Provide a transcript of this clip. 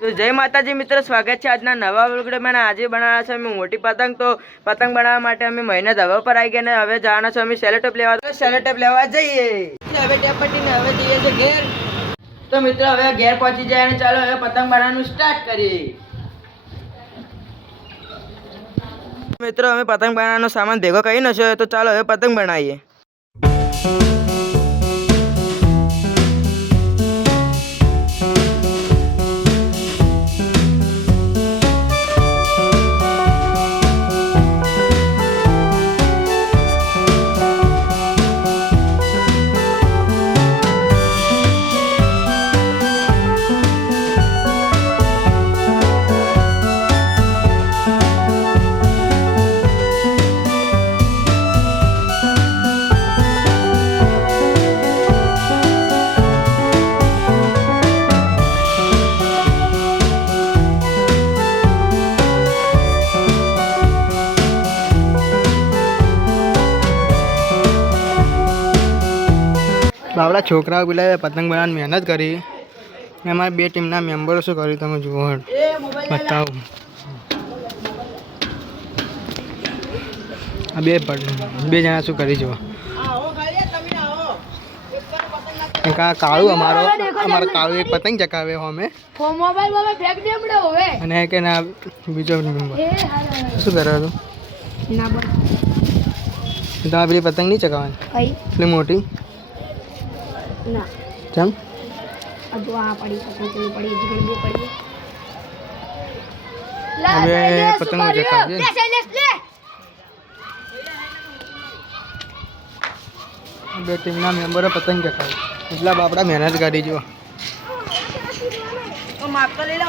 तो जय माताजी मित्र, स्वागत है આજના નવા વ્લોગ માં। આજે બનાવવા છે અમે મોટી પતંગ। તો પતંગ બનાવવા માટે અમે મહિના ધાબા પર આવી ગયા ને હવે જવાના છે અમે સેલોટેપ લેવા। તો સેલોટેપ લેવા જઈએ। હવે ટેપ પટીને હવે જઈએ છે ઘેર। તો મિત્ર હવે ઘેર પહોંચી જાય અને ચાલો હવે પતંગ બનાવવાનું સ્ટાર્ટ કરીએ। મિત્રો અમે પતંગ બનાવવાનો સામાન ભેગો કરીને છે, તો ચાલો હવે પતંગ બનાવીએ। बाबड़ा छोकरा पेला पतंग बनाने मेहनत करी। हमारे बे टीम ना मेम्बर शू करी तमे जुओ बताओ। बे जना शू करी जो काळू अमारो काळू एक पतंग चकावे हमें मोबाइल में फेंक दे हमड़े होवे अने के ना बीजो मेम्बर शू करे तो ना बोल तो आपली पतंग नहीं चकावे कई એટલે મોટી ना चल अब वहां पड़ी पतंग पड़ी जिगड़ भी पड़ी अबे पतंग चकावे ले बे टीम ना मेंबर पतंग चकावे એટલા બાપડા મહેનત કરી જો તો માપ તો લઈ લો